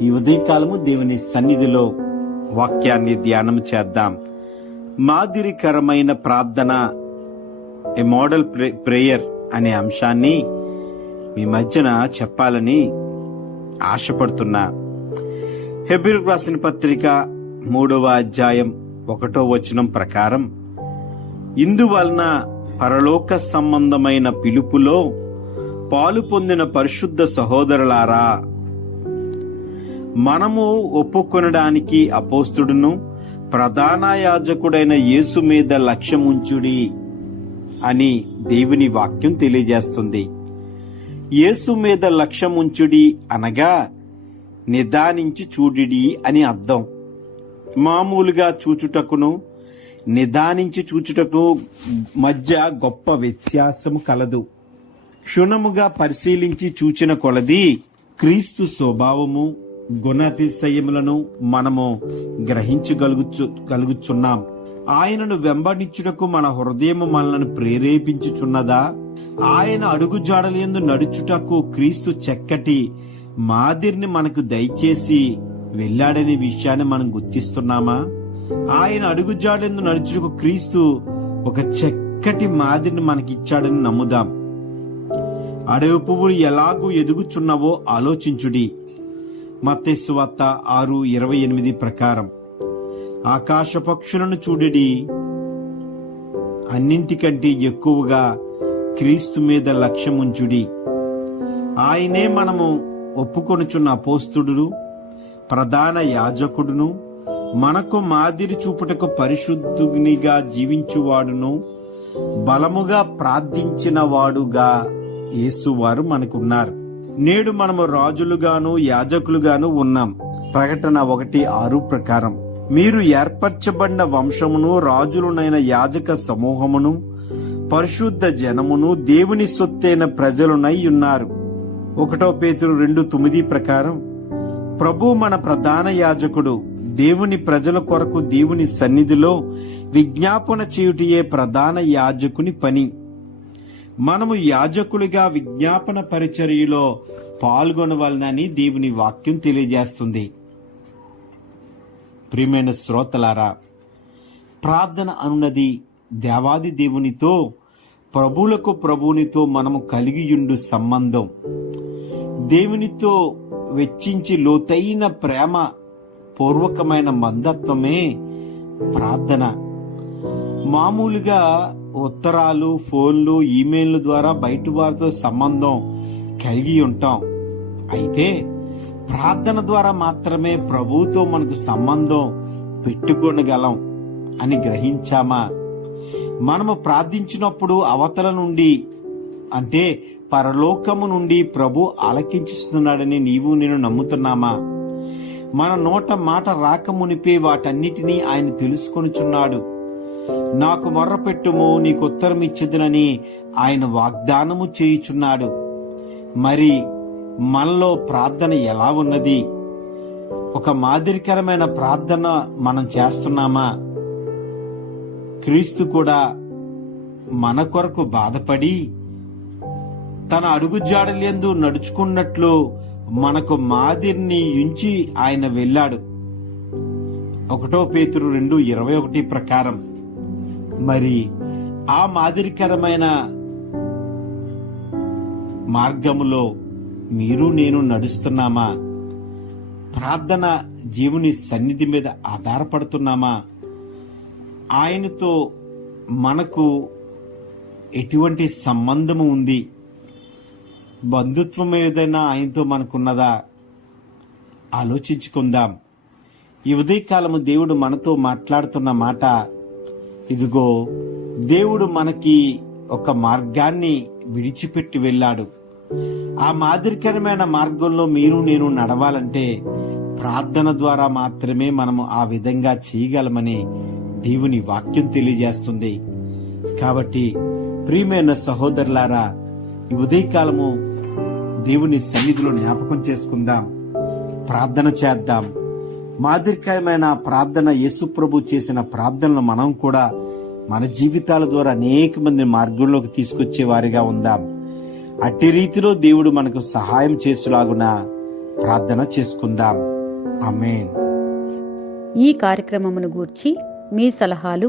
ఈ ఉదయకాలము దేవుని సన్నిధిలో వాక్యాన్ని ధ్యానం చేద్దాం. మాదిరికరమైన ప్రార్థన ఏ మోడల్ ప్రే- ప్రేయర్ అనే అంశాన్ని మీ మధ్యన చెప్పాలని ఆశపడుతున్నా. హెబ్రిల్ రాసిన పత్రిక మూడవ అధ్యాయం ఒకటో వచనం ప్రకారం ఇందువలన పరలోక సంబంధమైన పిలుపులో పాలు పొందిన పరిశుద్ధ సహోదరులారా మనము ఒప్పుకొనడానికి అపోస్తుడును ప్రధాన యాజకుడైన యేసు మీద లక్ష్యముంచుడి అని దేవుని వాక్యం తెలియజేస్తుంది. యేసు మీద లక్ష్యముంచుడి అనగా నిదానించి చూడిడి అని అర్థం. మామూలుగా చూచుటకును నిదానించి చూచుటకు మధ్య గొప్ప వ్యత్యాసము కలదు. క్షుణముగా పరిశీలించి చూచిన కొలది క్రీస్తు స్వభావము. గుణాతిశయములను మనము గ్రహించగలుగుచు కలుగుచున్నాం. ఆయనను వెంబడించుటకు మన హృదయము మనల్ని ప్రేరేపించుచున్నదా? ఆయన అడుగు జాడలందు నడుచుటకు క్రీస్తు చక్కటి మాదిరిని మనకు దయచేసి వెళ్ళాడనే విషయాన్ని మనం గుర్తిస్తున్నామా? ఆయన అడుగు జాడలందు నడుచుటకు క్రీస్తు ఒక చక్కటి మాదిరిని మనకిచ్చాడని నమ్ముదాం. అడవి పువ్వులు ఎలాగూ ఎదుగుచున్నవో ఆలోచించుడి. మత్తేసు వార్త ఆరు ఇరవై ఎనిమిది ప్రకారం. ఆకాశ పక్షులను చూడడి అన్నింటికంటే ఎక్కువగా క్రీస్తు మీద లక్ష్యముంచుడి. ఆయనే మనము ఒప్పుకొనుచున్న అపోస్తుడును ప్రధాన యాజకుడును మనకు మాదిరి చూపుటకు పరిశుద్ధునిగా జీవించువాడును బలముగా ప్రార్థించిన వాడుగా యేసువారు మనకున్నారు. నేడు మనము రాజులుగాను యాజకులుగాను ఉన్నాం. ప్రకటన ఒకటి ఆరు ప్రకారం. మీరు ఏర్పరచబడిన వంశమును రాజులునైన యాజక సమూహమును పరిశుద్ధ జనమును దేవుని సొత్తైన ప్రజలునై ఉన్నారు. ఒకటో పేతురు రెండు తొమ్మిది ప్రకారం. ప్రభు మన ప్రధాన యాజకుడు దేవుని ప్రజల కొరకు దేవుని సన్నిధిలో విజ్ఞాపన చేయుటియే ప్రధాన యాజకుని పని. మనము యాజకులుగా విజ్ఞాపన పరిచర్యలో పాల్గొనవలనని దేవుని వాక్యం తెలియజేస్తుంది. ప్రియమైన శ్రోతలారా ప్రార్థన అనున్నది దేవాది దేవునితో ప్రభువులకు ప్రభువునితో మనము కలిగియుండు సంబంధం. దేవునితో వెచ్చించి లోతైన ప్రేమ పూర్వకమైన మందత్వమే ప్రార్థన. మామూలుగా ఉత్తరాలు ఫోన్లు ఈమెయిల్లు ద్వారా బయట వారితో సంబంధం కలిగి ఉంటాం. అయితే ప్రార్థన ద్వారా మాత్రమే ప్రభువుతో మనకు సంబంధం పెట్టుకోగలం అని గ్రహించామా? మనము ప్రార్థించినప్పుడు అవతల నుండి అంటే పరలోకము నుండి ప్రభు ఆలకించుస్తున్నాడని నీవు నేను నమ్ముతున్నామా? మన నోట మాట రాకమునిపే వాటన్నిటినీ ఆయన తెలుసుకొనుచున్నాడు. నాకు మొర్రపెట్టుము నీకు ఉత్తరం ఆయన వాగ్దానము చేయుచున్నాడు. మరి మనలో ప్రార్థన ఎలా ఉన్నది? ఒక మాదిరికరమైన ప్రార్థన మనం చేస్తున్నామా? క్రీస్తు కూడా మన కొరకు బాధపడి తన అడుగు జాడలేందు నడుచుకున్నట్లు మనకు మాదిరిని ఉంచి ఆయన వెళ్ళాడు. ఒకటో పేతురు రెండు ఇరవై ఒకటి ప్రకారం. మరి ఆ మాదిరికరమైన మార్గములో మీరు నేను నడుస్తున్నామా? ప్రార్థన జీవుని సన్నిధి మీద ఆధారపడుతున్నామా? ఆయనతో మనకు ఎటువంటి సంబంధము ఉంది? బంధుత్వం ఏదైనా ఆయనతో మనకున్నదా? ఆలోచించుకుందాం. ఈ ఉదయకాలము దేవుడు మనతో మాట్లాడుతున్న మాట ఇదిగో దేవుడు మనకి ఒక మార్గాన్ని విడిచిపెట్టి వెళ్ళాడు. ఆ మాదిరికరమైన మార్గంలో మీరు నేను నడవాలంటే ప్రార్థన ద్వారా మాత్రమే మనము ఆ విధంగా చేయగలమని దేవుని వాక్యం తెలియజేస్తుంది. కాబట్టి ప్రియమైన సహోదరులారా ఈ ఉదయకాలము దేవుని సన్నిధిలో జ్ఞాపకం చేసుకుందాం. ప్రార్థన చేద్దాం. మాదిరికరమైన ప్రార్థన యేసుప్రభు చేసిన ప్రార్థనలు మనం కూడా మన జీవితాల ద్వారా అనేక మంది మార్గంలోకి తీసుకొచ్చే వారిగా ఉందాం. అట్టి రీతిలో దేవుడు మనకు సహాయం చేసులాగున ప్రార్థన చేసుకుందాం. అమేన్ ఈ కార్యక్రమమును గూర్చి మీ సలహాలు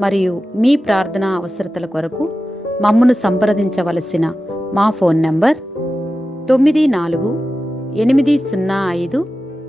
మరియు మీ ప్రార్థనా అవసరతల కొరకు మమ్మను సంప్రదించవలసిన మా ఫోన్ నంబర్ తొమ్మిది నాలుగు ఎనిమిది సున్నా ఐదు